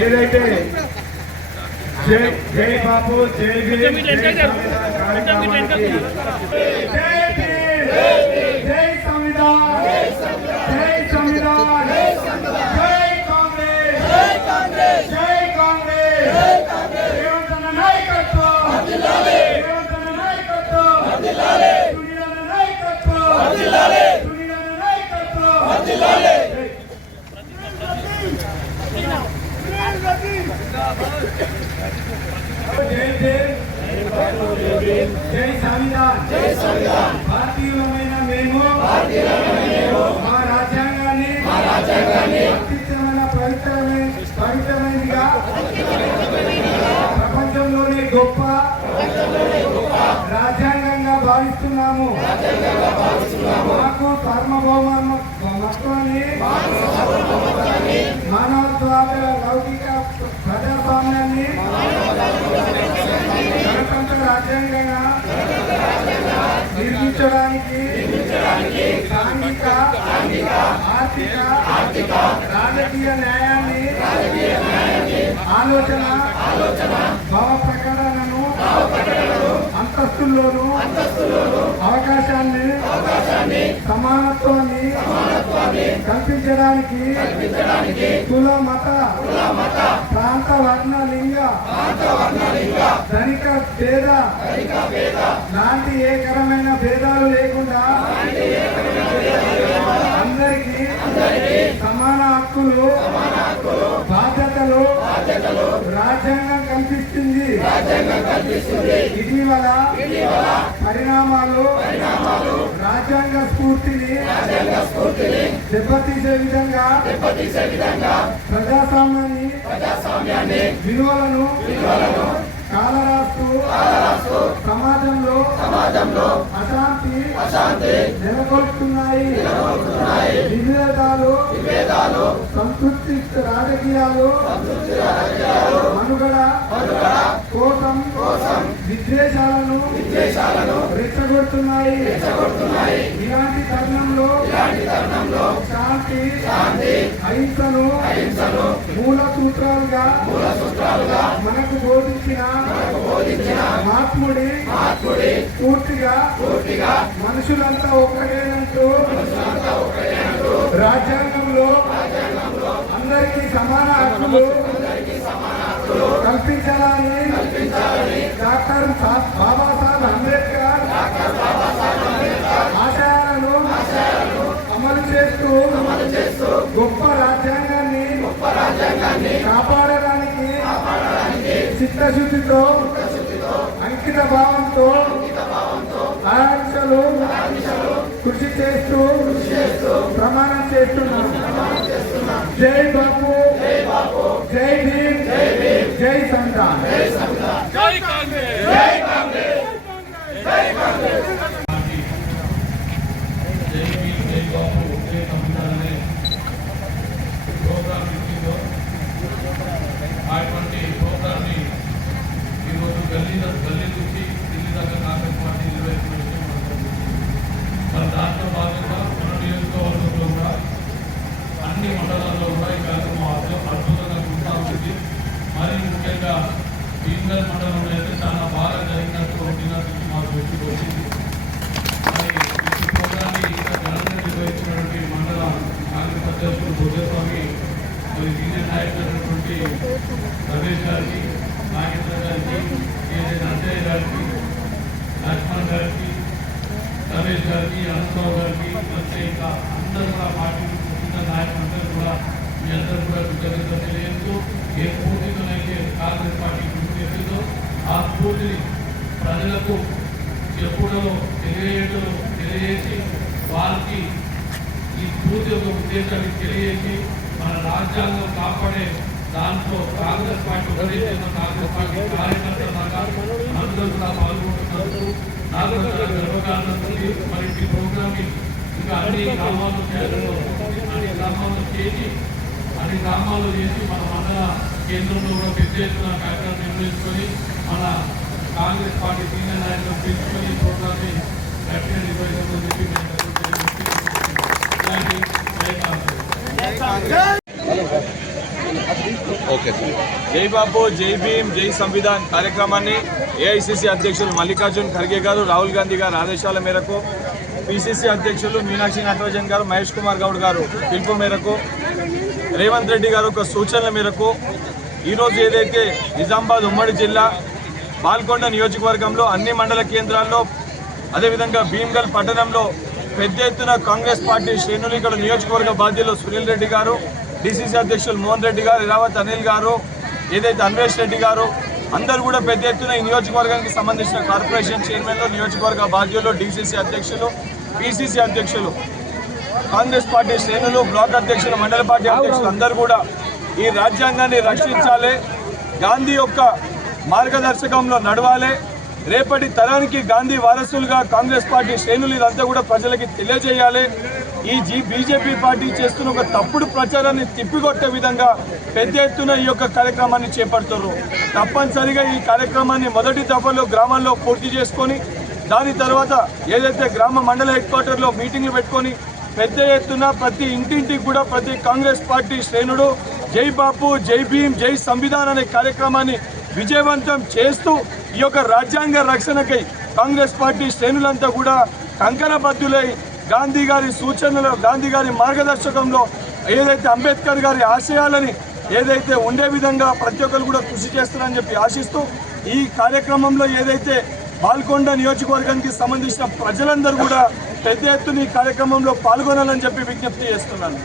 ఏదైతే జై జై బాబు జై జై సంవిధాన్ కార్యక్రమానికి జై భీమ్, జై సంవిధాన్ జై సంవిధాన్ జై కాంగ్రెస్ జై కాంగ్రెస్ రేవంత్ అన్న నాయకత్వం రేవంత్ అన్న నాయకత్వం సునీల్ అన్న నాయకత్వం సునీల్ అన్న నాయకత్వం జై జై సంవిధాన్ జై సంవిధాన్ భారతీయులమైన మేము మా రాజ్యాంగాన్ని మా రాజ్యాంగాన్ని అత్యుత్తమైన పవిత్రమైన పవిత్రమైనదిగా ప్రపంచంలోనే గొప్ప రాజ్యాంగంగా భావిస్తున్నాము మాకు సార్వభౌమత్వాన్ని మానవత్వాల లౌకిక ప్రజాస్వామ్యాన్ని గణతంత్ర రాజ్యాంగంగా నిర్మించడానికి సాంఘిక ఆర్థిక రాజకీయ న్యాయాన్ని ఆలోచన భావ ప్రకటనను అంతస్తుల్లోనూ అవకాశాన్ని సమానత్వాన్ని కల్పించడానికి కుల మత ప్రాంత వర్ణ లింగ ధనిక భేద లాంటి ఏకరమైన భేదాలు లేకుండా అందరికీ సమాన హక్కులు బాధ్యతలు రాజ్యాంగం కల్పిస్తుంది. ఇటీవల పరిణామాలు రాజ్యాంగ స్ఫూర్తిని దెబ్బతీసే విధంగా ప్రజాస్వామ్యాన్ని విలువలను కాలరాస్తూ సమాజంలో సమాజంలో అశాంతి అశాంతి నెలకొల్పుతున్నాయి విభేదాలు విభేదాలు సంతృప్తి రాజకీయాలు మనుగడ కోసం కోసం విద్వేషాలను రెచ్చగొడుతున్నాయి. ఇలాంటి తరుణంలో శాంతి శాంతి అహింసను మూల సూత్రాలుగా మూల సూత్రాలుగా మనకు బోధించిన మనకు బోధించిన మహాత్ముడి పూర్తిగా మనుషులంతా ఒక్కటేనంటూ రాజ్యాంగంలో అందరికీ సమాన హక్కులు కల్పించాలని డాక్టర్ బాబాసాహెబ్ అంబేద్కర్ ఆశయాలను అమలు చేస్తూ గొప్ప రాజ్యాంగాన్ని కాపాడడానికి చిత్తశుద్ధితో అంకిత భావంతో ఆంక్షలు కృషి చేస్తూ ప్రమాణం చేస్తున్నాం. జై బాపు జై భీమ్ జై సంతాన్. జై కాంగ్రెస్. జై భీమ్, జై బాబు జై తమ్ముడాలనే ప్రోగ్రాం ఇచ్చిందో? అటువంటి ప్రోగ్రామ్ని ఈరోజు గల్లీ చేత అందరూ కూడా పార్టీ ఉన్న నాయకులందరూ కూడా మీ అందరూ కూడా కృతజ్ఞత తెలియజేస్తూ ఏ స్ఫూర్తితోనైతే కాంగ్రెస్ పార్టీ చేస్తుందో ఆ స్ఫూర్తిని ప్రజలకు చెప్పుడలో తెలియజేయడంలో తెలియజేసి వారికి ఈ స్ఫూర్తి యొక్క ఉద్దేశాన్ని తెలియజేసి మన రాజ్యాంగం కాపాడే దాంట్లో కాంగ్రెస్ పార్టీ ఉదయించిన కాంగ్రెస్ పార్టీ కార్యకర్తల దాకా అందరూ కూడా పాల్గొంటున్నందుకు నాకు గర్వకారణం మరి ఈ ప్రోగ్రామ్ని ఇంకా అన్ని గ్రామాలు చేయాలో అన్ని గ్రామాలు చేసి అన్ని గ్రామాలు చేసి మన మండల కేంద్రంలో కూడా పెద్ద ఎత్తున కార్యక్రమం నిర్వహించుకొని మన కాంగ్రెస్ పార్టీ సీనియర్ నాయకులు తీసుకొని ఈ ప్రోగ్రామ్ని గట్టిగా నిర్వహించమని చెప్పి మేము జై ఓకే జై బాబు జై భీమ్ జై సంవిధాన్ కార్యక్రమాన్ని ఏఐసిసి అధ్యక్షులు మల్లికార్జున్ ఖర్గే గారు రాహుల్ గాంధీ గారు ఆదేశాల మేరకు పిసిసి అధ్యక్షులు మీనాక్షి నటరాజన్ గారు మహేష్ కుమార్ గౌడ్ గారు పిలుపు మేరకు రేవంత్ రెడ్డి గారు ఒక సూచనల మేరకు ఈరోజు ఏదైతే నిజామాబాద్ ఉమ్మడి జిల్లా పాల్కొండ నియోజకవర్గంలో అన్ని మండల కేంద్రాల్లో అదేవిధంగా భీమ్గల్ పట్టణంలో పెద్ద ఎత్తున కాంగ్రెస్ పార్టీ శ్రేణులు ఇక్కడ నియోజకవర్గ బాధ్యులు సునీల్ రెడ్డి గారు డిసిసి అధ్యక్షులు మోహన్ రెడ్డి గారు ఇరావత్ అనిల్ గారు ఏదైతే అన్వేష్ రెడ్డి గారు అందరూ కూడా పెద్ద ఎత్తున ఈ నియోజకవర్గానికి సంబంధించిన కార్పొరేషన్ చైర్మన్లు నియోజకవర్గ బాధ్యులు డిసిసి అధ్యక్షులు పిసిసి అధ్యక్షులు కాంగ్రెస్ పార్టీ శ్రేణులు బ్లాక్ అధ్యక్షులు మండల పార్టీ అధ్యక్షులు అందరూ కూడా ఈ రాజ్యాంగాన్ని రక్షించాలి గాంధీ యొక్క మార్గదర్శకంలో నడవాలి. రేపటి తరానికి గాంధీ వారసులుగా కాంగ్రెస్ పార్టీ శ్రేణులు ఇదంతా కూడా ప్రజలకి తెలియజేయాలి. ఈ జీ బీజేపీ పార్టీ చేస్తున్న ఒక తప్పుడు ప్రచారాన్ని తిప్పికొట్టే విధంగా పెద్ద ఎత్తున ఈ యొక్క కార్యక్రమాన్ని చేపడుతున్నారు తప్పనిసరిగా ఈ కార్యక్రమాన్ని మొదటి దఫలో గ్రామాల్లో పూర్తి చేసుకొని దాని తర్వాత ఏదైతే గ్రామ మండల హెడ్ క్వార్టర్లో మీటింగ్లు పెట్టుకొని పెద్ద ఎత్తున ప్రతి ఇంటింటికి కూడా ప్రతి కాంగ్రెస్ పార్టీ శ్రేణుడు జై బాపు జై భీమ్ జై సంవిధాన్ అనే కార్యక్రమాన్ని విజయవంతం చేస్తూ ఈ యొక్క రాజ్యాంగ రక్షణకై కాంగ్రెస్ పార్టీ శ్రేణులంతా కూడా కంకణబద్ధులై గాంధీ గారి సూచనలు గాంధీ గారి మార్గదర్శకంలో ఏదైతే అంబేద్కర్ గారి ఆశయాలని ఏదైతే ఉండే విధంగా ప్రతి ఒక్కరు కూడా కృషి చేస్తారని చెప్పి ఆశిస్తూ ఈ కార్యక్రమంలో ఏదైతే బాల్కొండ నియోజకవర్గానికి సంబంధించిన ప్రజలందరూ కూడా పెద్ద ఎత్తున ఈ కార్యక్రమంలో పాల్గొనాలని చెప్పి విజ్ఞప్తి చేస్తున్నాను.